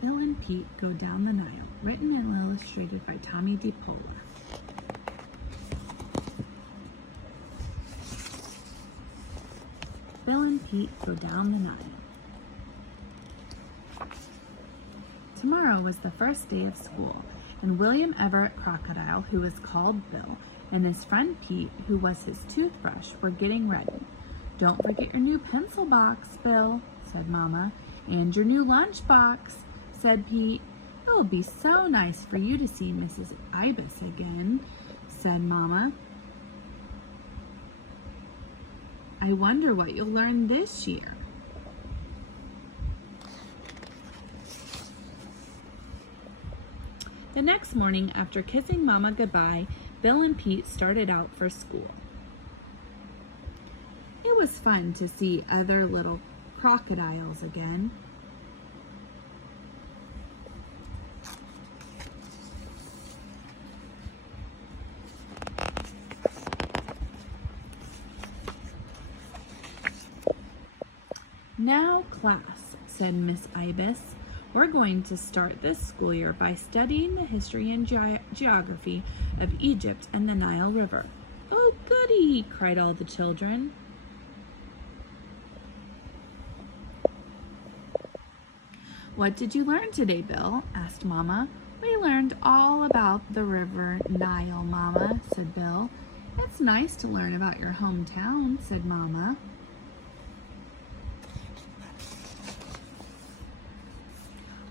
Bill and Pete Go Down the Nile, written and illustrated by Tommy DePola. Bill and Pete Go Down the Nile. Tomorrow was the first day of school, and William Everett Crocodile, who was called Bill, and his friend Pete, who was his toothbrush, were getting ready. "Don't forget your new pencil box, Bill," said Mama. "And your new lunch box," said Pete. "It will be so nice for you to see Mrs. Ibis again," said Mama. "I wonder what you'll learn this year." The next morning, after kissing Mama goodbye, Bill and Pete started out for school. It was fun to see other little crocodiles again. "Now, class," said Miss Ibis, "we're going to start this school year by studying the history and geography of Egypt and the Nile River." "Oh, goody!" cried all the children. "What did you learn today, Bill?" asked Mama. "We learned all about the river Nile, Mama," said Bill. "It's nice to learn about your hometown," said Mama.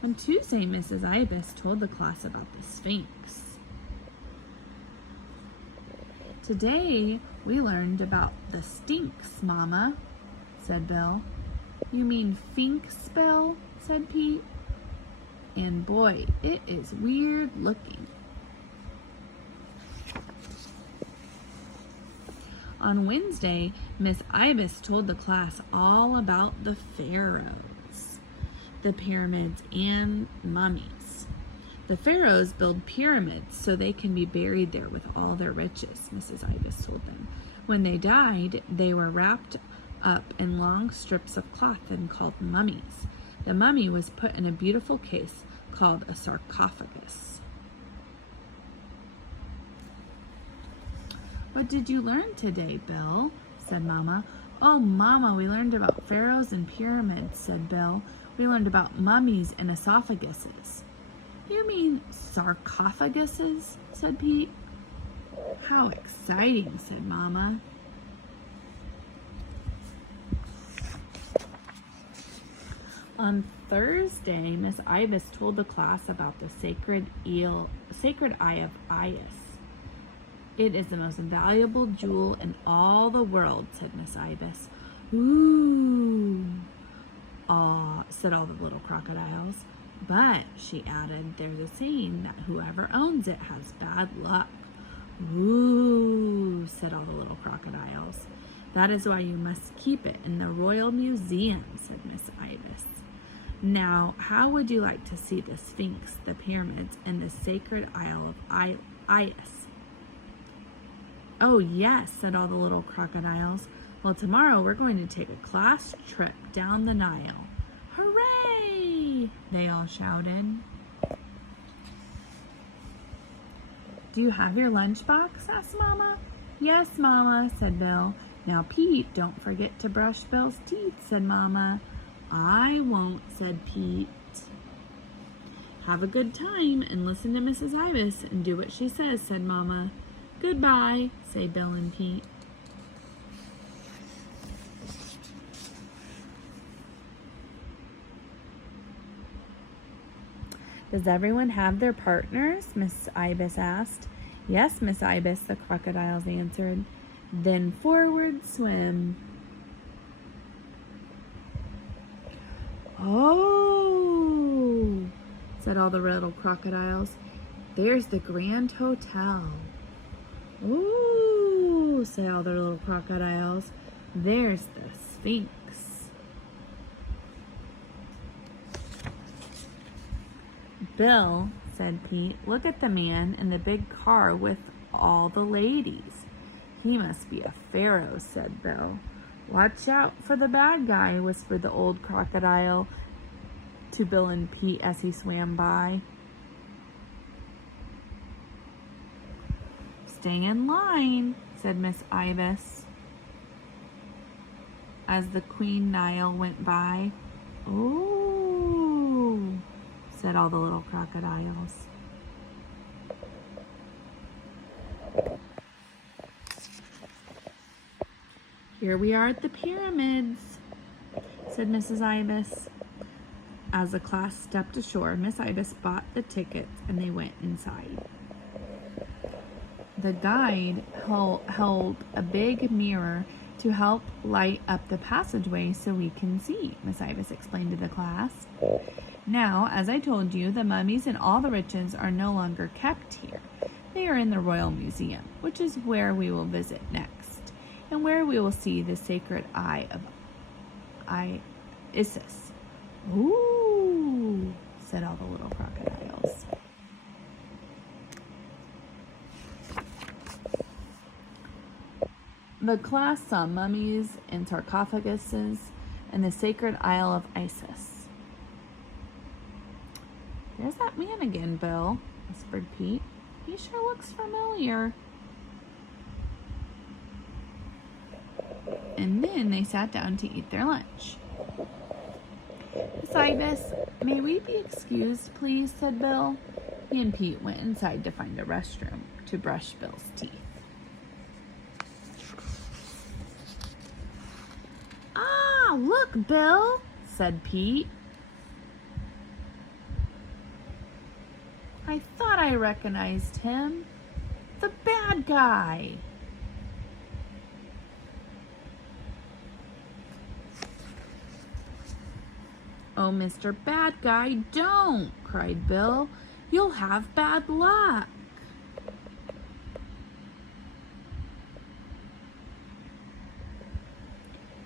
On Tuesday, Mrs. Ibis told the class about the Sphinx. "Today, we learned about the Stinks, Mama," said Bill. "You mean Finks, Bill?" said Pete. "And boy, it is weird looking." On Wednesday, Miss Ibis told the class all about the pharaohs, the pyramids, and mummies. "The pharaohs build pyramids so they can be buried there with all their riches," Mrs. Ibis told them. "When they died, they were wrapped up in long strips of cloth and called mummies. The mummy was put in a beautiful case called a sarcophagus." "What did you learn today, Bill?" said Mama. "Oh, Mama, we learned about pharaohs and pyramids," said Bill. "We learned about mummies and esophaguses." "You mean sarcophaguses?" said Pete. "How exciting," said Mama. On Thursday, Miss Ibis told the class about the sacred eye of Isis. "It is the most valuable jewel in all the world," said Miss Ibis. "Ooh," said all the little crocodiles. "But," she added, "there's a saying that whoever owns it has bad luck." "Ooh," said all the little crocodiles. "That is why you must keep it in the Royal Museum," said Miss Ibis. "Now, how would you like to see the Sphinx, the pyramids, and the sacred Isle of Isis?" "Oh, yes," said all the little crocodiles. "Well, tomorrow we're going to take a class trip down the Nile." "Hooray!" they all shouted. "Do you have your lunchbox?" asked Mama. "Yes, Mama," said Bill. "Now, Pete, don't forget to brush Bill's teeth," said Mama. "I won't," said Pete. "Have a good time and listen to Mrs. Ibis and do what she says," said Mama. "Goodbye," say Bill and Pete. "Does everyone have their partners?" Miss Ibis asked. "Yes, Miss Ibis," the crocodiles answered. "Then forward swim." "Oh," said all the little crocodiles. "There's the Grand Hotel." "Ooh," said all the little crocodiles. "There's the Sphinx." "Bill," said Pete, "look at the man in the big car with all the ladies." "He must be a pharaoh," said Bill. "Watch out for the bad guy," whispered the old crocodile to Bill and Pete as he swam by. "Stay in line," said Miss Ibis as the Queen Nile went by. "Ooh," said all the little crocodiles. "Here we are at the pyramids," said Mrs. Ibis. As the class stepped ashore, Miss Ibis bought the tickets and they went inside. The guide held a big mirror to help light up the passageway so we can see, Miss Ibis explained to the class. "Now, as I told you, the mummies and all the riches are no longer kept here. They are in the Royal Museum, which is where we will visit next, and where we will see the sacred eye of Isis." "Ooh," said all the little crocodiles. The class saw mummies and sarcophaguses and the sacred Isle of Isis. "There's that man again, Bill," whispered Pete. "He sure looks familiar." And then they sat down to eat their lunch. "Miss Ibis, may we be excused, please?" said Bill. He and Pete went inside to find a restroom to brush Bill's teeth. "Ah, look, Bill," said Pete. "I thought I recognized him. The bad guy." "Oh, Mr. Bad Guy, don't," cried Bill. "You'll have bad luck."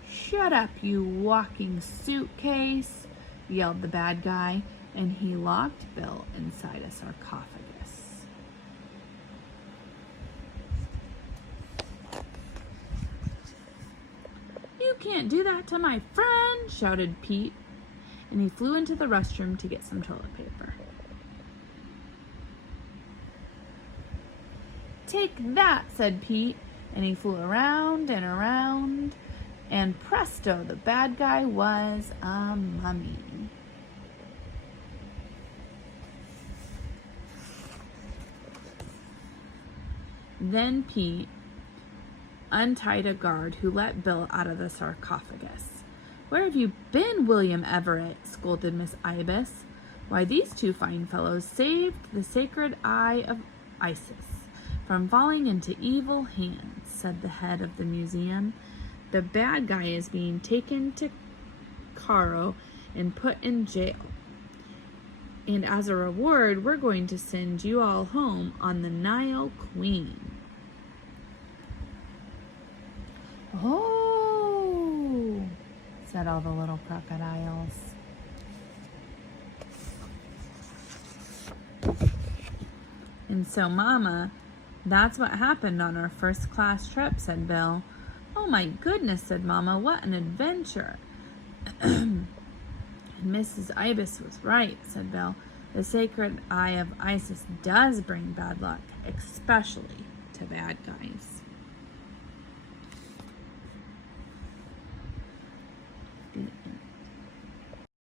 "Shut up, you walking suitcase," yelled the bad guy, and he locked Bill inside a sarcophagus. "You can't do that to my friend," shouted Pete, and he flew into the restroom to get some toilet paper. "Take that," said Pete, and he flew around and around, and presto, the bad guy was a mummy. Then Pete untied a guard who let Bill out of the sarcophagus. "Where have you been, William Everett?" scolded Miss Ibis. "Why, these two fine fellows saved the sacred eye of Isis from falling into evil hands," said the head of the museum. "The bad guy is being taken to Cairo and put in jail. And as a reward, we're going to send you all home on the Nile Queen." "Oh," said all the little crocodiles. "And so, Mama, that's what happened on our first class trip," said Bill. "Oh my goodness," said Mama, "what an adventure." "And Mrs. Ibis was right," said Bill. "The sacred eye of Isis does bring bad luck, especially to bad guys."